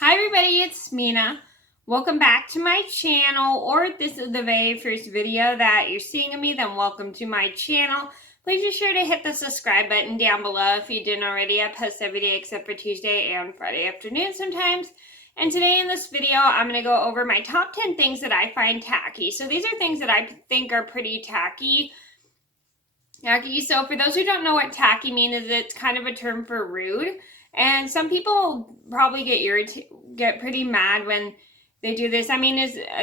Hi everybody, it's Mena. Welcome back to my channel, or if this is the very first video that you're seeing of me, then welcome to my channel. Please be sure to hit the subscribe button down below if you didn't already. I post every day except for Tuesday and Friday afternoon sometimes. And today in this video, I'm going to go over my top 10 things that I find tacky. So these are things that I think are pretty tacky. So for those who don't know what tacky means, it's kind of a term for rude. And some people probably get pretty mad when they do this. I mean,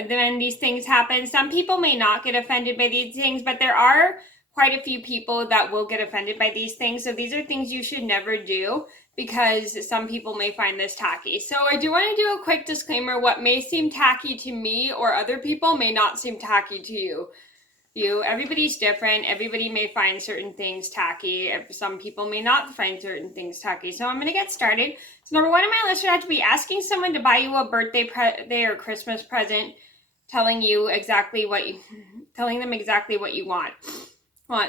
when these things happen, some people may not get offended by these things, but there are quite a few people that will get offended by these things. So these are things you should never do because some people may find this tacky. So I do want to do a quick disclaimer. What may seem tacky to me or other people may not seem tacky to you. Everybody's different. Everybody may find certain things tacky. Some people may not find certain things tacky. So I'm going to get started. So number one on my list would have to be asking someone to buy you a birthday or Christmas present, telling them exactly what you want.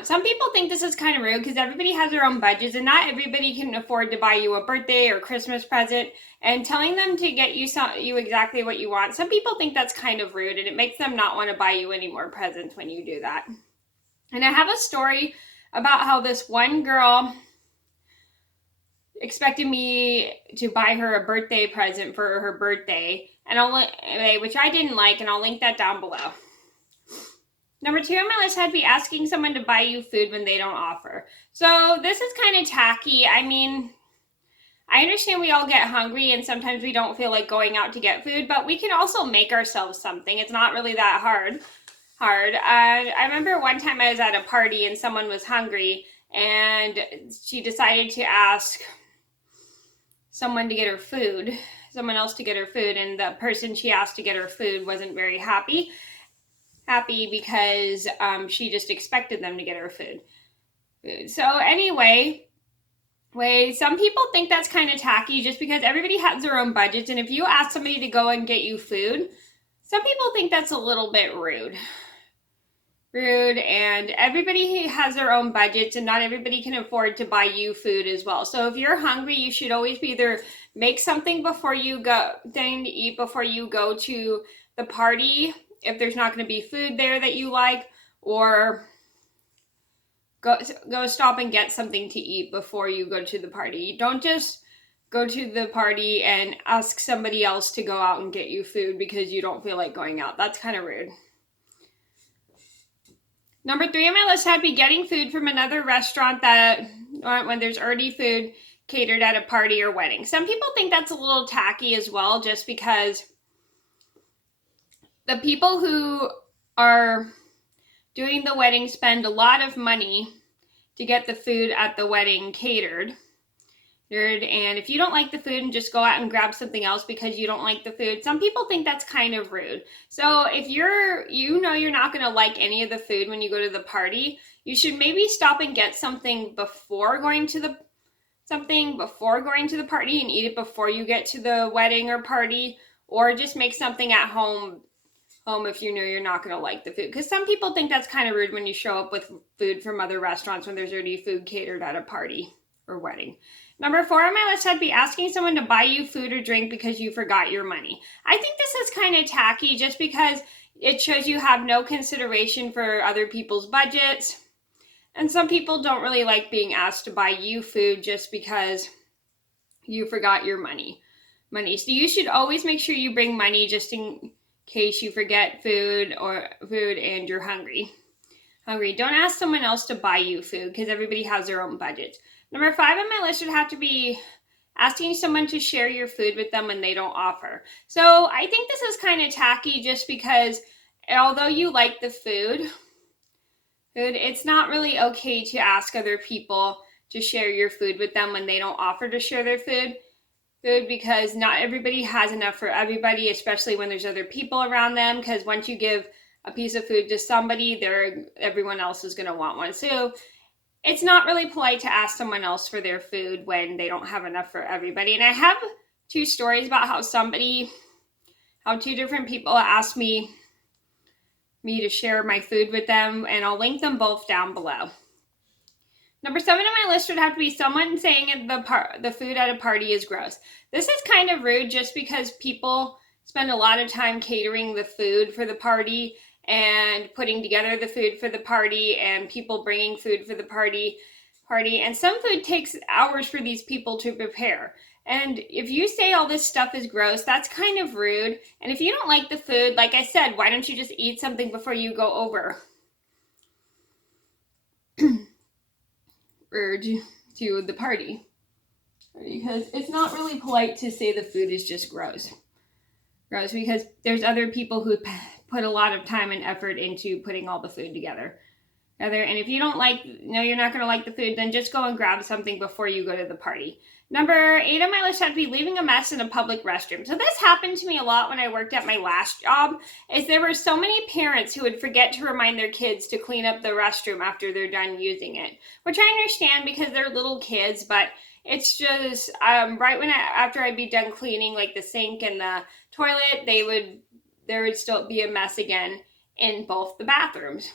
Some people think this is kind of rude because everybody has their own budgets and not everybody can afford to buy you a birthday or Christmas present, and telling them to get you exactly what you want. Some people think that's kind of rude and it makes them not want to buy you any more presents when you do that. And I have a story about how this one girl expected me to buy her a birthday present for her birthday, which I didn't like, and I'll link that down below. Number two on my list had to be asking someone to buy you food when they don't offer. So this is kind of tacky. I mean, I understand we all get hungry and sometimes we don't feel like going out to get food, but we can also make ourselves something. It's not really that hard. I remember one time I was at a party and someone was hungry and she decided to ask someone else to get her food, and the person she asked to get her food wasn't very happy because she just expected them to get her food. So anyway, some people think that's kind of tacky just because everybody has their own budgets, and if you ask somebody to go and get you food, some people think that's a little bit rude, and everybody has their own budgets and not everybody can afford to buy you food as well. So if you're hungry, you should always either make something before you go to the party if there's not going to be food there that you like, or go stop and get something to eat before you go to the party. You don't just go to the party and ask somebody else to go out and get you food because you don't feel like going out. That's kind of rude. Number three on my list had to be getting food from another restaurant when there's already food catered at a party or wedding. Some people think that's a little tacky as well, just because the people who are doing the wedding spend a lot of money to get the food at the wedding catered. And if you don't like the food and just go out and grab something else because you don't like the food, some people think that's kind of rude. So if you're not going to like any of the food when you go to the party, you should maybe stop and get something before going to the party and eat it before you get to the wedding or party, or just make something at home if you know you're not going to like the food. Because some people think that's kind of rude when you show up with food from other restaurants when there's already food catered at a party or wedding. Number four on my list had to be asking someone to buy you food or drink because you forgot your money. I think this is kind of tacky just because it shows you have no consideration for other people's budgets. And some people don't really like being asked to buy you food just because you forgot your money. So you should always make sure you bring money just in case you forget food and you're hungry. Don't ask someone else to buy you food because everybody has their own budget. Number five on my list would have to be asking someone to share your food with them when they don't offer. So I think this is kind of tacky just because although you like the food, it's not really okay to ask other people to share your food with them when they don't offer to share their food, because not everybody has enough for everybody, especially when there's other people around them, because once you give a piece of food to somebody, everyone else is going to want one. So it's not really polite to ask someone else for their food when they don't have enough for everybody. And I have two stories about how two different people asked me to share my food with them, and I'll link them both down below. Number 7 on my list would have to be someone saying the food at a party is gross. This is kind of rude just because people spend a lot of time catering the food for the party and putting together the food for the party and people bringing food for the party. And some food takes hours for these people to prepare. And if you say all this stuff is gross, that's kind of rude. And if you don't like the food, like I said, why don't you just eat something before you go over? Or to the party. Because it's not really polite to say the food is just gross. Gross because there's other people who put a lot of time and effort into putting all the food together. And if you don't like, you're not going to like the food, then just go and grab something before you go to the party. Number 8 on my list had to be leaving a mess in a public restroom. So this happened to me a lot when I worked at my last job, is there were so many parents who would forget to remind their kids to clean up the restroom after they're done using it, which I understand because they're little kids, but it's just right after I'd be done cleaning like the sink and the toilet, there would still be a mess again in both the bathrooms.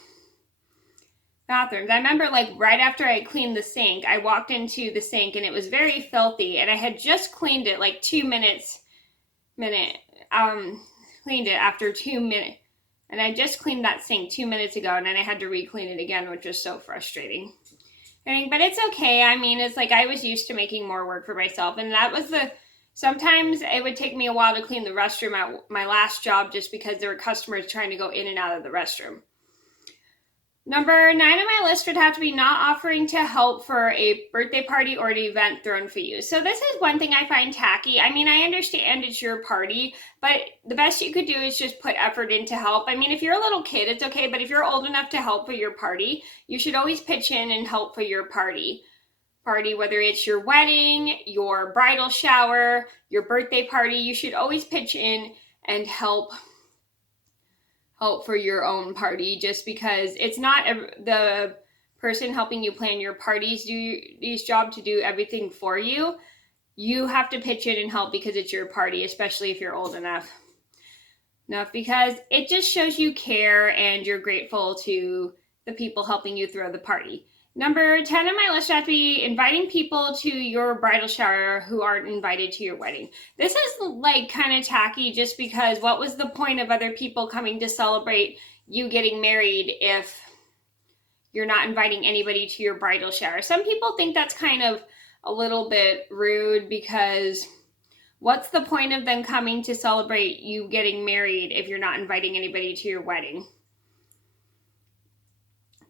I remember like right after I cleaned the sink, I walked into the sink and it was very filthy and I had just cleaned it like 2 minutes, cleaned it after 2 minutes. And I just cleaned that sink 2 minutes ago and then I had to re-clean it again, which was so frustrating. But it's okay. I mean, it's like I was used to making more work for myself and sometimes it would take me a while to clean the restroom at my last job just because there were customers trying to go in and out of the restroom. Number 9 on my list would have to be not offering to help for a birthday party or an event thrown for you. So this is one thing I find tacky. I mean, I understand it's your party, but the best you could do is just put effort in to help. I mean, if you're a little kid, it's okay, but if you're old enough to help for your party, you should always pitch in and help for your party, whether it's your wedding, your bridal shower, your birthday party, you should always pitch in and help for your own party, just because it's not the person helping you plan your party's job to do everything for you. You have to pitch in and help because it's your party, especially if you're old enough, because it just shows you care and you're grateful to the people helping you throw the party. Number 10 on my list would be inviting people to your bridal shower who aren't invited to your wedding. This is like kind of tacky just because what was the point of other people coming to celebrate you getting married if you're not inviting anybody to your bridal shower? Some people think that's kind of a little bit rude because what's the point of them coming to celebrate you getting married if you're not inviting anybody to your wedding?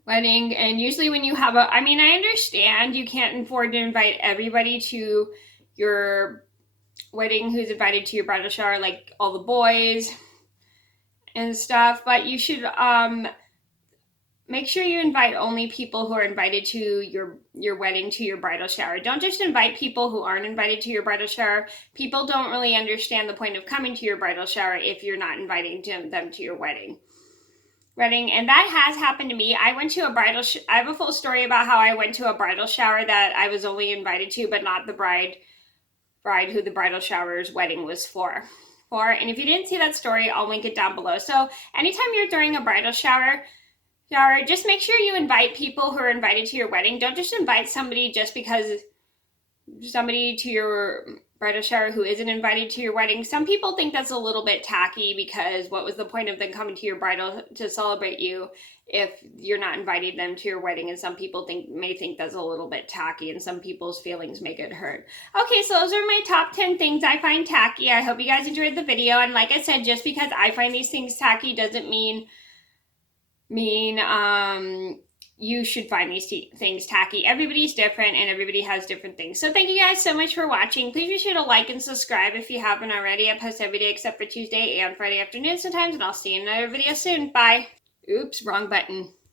And usually when you have I understand you can't afford to invite everybody to your wedding who's invited to your bridal shower, like all the boys and stuff, but you should make sure you invite only people who are invited to your wedding, to your bridal shower. Don't just invite people who aren't invited to your bridal shower. People don't really understand the point of coming to your bridal shower if you're not inviting them to your wedding. And that has happened to me. I went to a bridal I have a full story about how I went to a bridal shower that I was only invited to, but not the bride who the bridal shower's wedding was for. And if you didn't see that story, I'll link it down below. So anytime you're throwing a bridal shower, just make sure you invite people who are invited to your wedding. Don't just invite somebody just because somebody to your bridal shower who isn't invited to your wedding. Some people think that's a little bit tacky because what was the point of them coming to your bridal to celebrate you if you're not inviting them to your wedding? And some people may think that's a little bit tacky, and some people's feelings may get hurt. Okay, so those are my top 10 things I find tacky. I hope you guys enjoyed the video. And like I said, just because I find these things tacky doesn't mean you should find these things tacky. Everybody's different and everybody has different things. So thank you guys so much for watching. Please be sure to like and subscribe if you haven't already. I post every day except for Tuesday and Friday afternoon sometimes, and I'll see you in another video soon. Bye. Oops, wrong button.